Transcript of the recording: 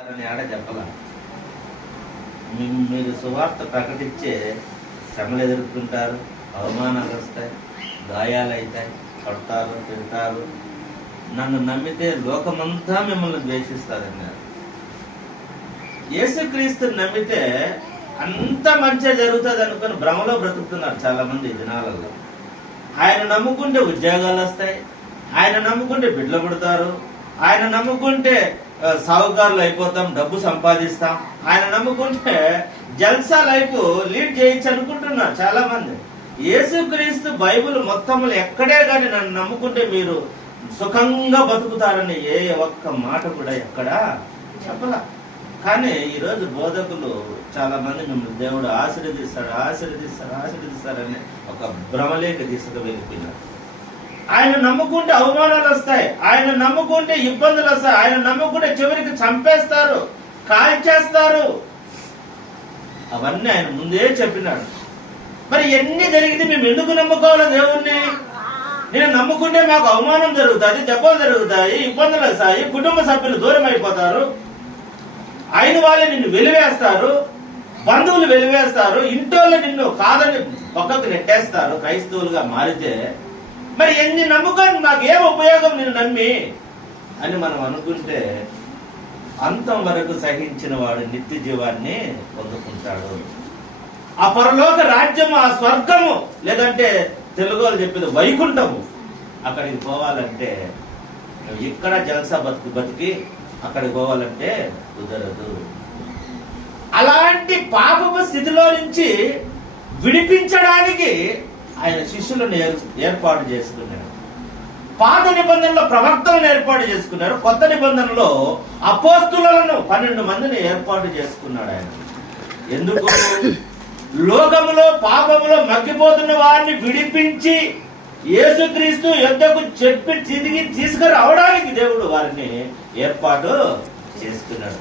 ఆడ చెప్పాల మీరు సువార్త ప్రకటించే శ్రమలు ఎదుర్కొంటారు, అవమానాలు వస్తాయి, గాయాలు అవుతాయి, కొడతారు, తింటారు. నన్ను నమ్మితే లోకమంతా మిమ్మల్ని ద్వేషిస్తారన్నారు. యేసుక్రీస్తు నమ్మితే అంత మంచిగా జరుగుతుంది అనుకుని భ్రమలో బ్రతుకుతున్నారు చాలా మంది ఈ దినాలలో. ఆయన నమ్ముకుంటే ఉద్యోగాలు వస్తాయి, ఆయన నమ్ముకుంటే బిడ్డలు పుడతారు, ఆయన నమ్ముకుంటే సావుకారులు అయిపోతాం, డబ్బు సంపాదిస్తాం, ఆయన నమ్ముకుంటే జల్సా లైఫ్ లీడ్ చేయొచ్చు అనుకుంటున్నారు చాలా మంది. యేసుక్రీస్తు బైబిల్ మొత్తంలో ఎక్కడే కానీ నన్ను నమ్ముకుంటే మీరు సుఖంగా బతుకుతారని ఏ ఒక్క మాట కూడా ఎక్కడా చెప్పలా. కానీ ఈరోజు బోధకులు చాలా మంది మిమ్మల్ని దేవుడు ఆశీర్వదిస్తారని ఒక భ్రమలేక తీసుకు వెళ్ళిపోయినారు. ఆయన నమ్ముకుంటే అవమానాలు వస్తాయి, ఆయన నమ్ముకుంటే ఇబ్బందులు వస్తాయి, ఆయన నమ్ముకుంటే చివరికి చంపేస్తారు, కాల్చేస్తారు. అవన్నీ ఆయన ముందే చెప్పినాడు. మరి ఎన్ని జరిగితే మేము ఎందుకు నమ్ముకోవాలి దేవుణ్ణి? నేను నమ్ముకుంటే మాకు అవమానం జరుగుతుంది, దెబ్బలు జరుగుతాయి, ఇబ్బందులు వస్తాయి, కుటుంబ సభ్యులు దూరం అయిపోతారు, అయిన వాళ్ళే నిన్ను వెలివేస్తారు, బంధువులు వెలివేస్తారు, ఇంటోళ్ళు నిన్ను కాదని పక్కకు నెట్టేస్తారు క్రైస్తవులుగా మారితే. మరి ఎన్ని నమ్ముకొని మాకేం ఉపయోగం నిన్ను నమ్మి అని మనం అనుకుంటే అంతం వరకు సహించిన వాడు నిత్య జీవాన్ని పొందుకుంటాడు. ఆ పరలోక రాజ్యము, ఆ స్వర్గము, లేదంటే తెలుగు వాళ్ళు చెప్పేది వైకుంఠము, అక్కడికి పోవాలంటే ఇక్కడ జలసా బతికి అక్కడికి పోవాలంటే కుదరదు. అలాంటి పాపపు స్థితిలో నుంచి విడిపించడానికి ఆయన శిష్యులను ఏర్పాటు చేసుకున్నాడు. పాత నిబంధనలో ప్రవక్తలను ఏర్పాటు చేసుకున్నారు, కొత్త నిబంధనలో అపోస్తులను 12 మందిని ఏర్పాటు చేసుకున్నాడు ఆయన. ఎందుకు? లోకములో పాపములో మగ్గిపోతున్న వారిని విడిపించి యేసుక్రీస్తు యొద్దకు చెప్పి తిరిగి తీసుకురావడానికి దేవుడు వారిని ఏర్పాటు చేసుకున్నాడు.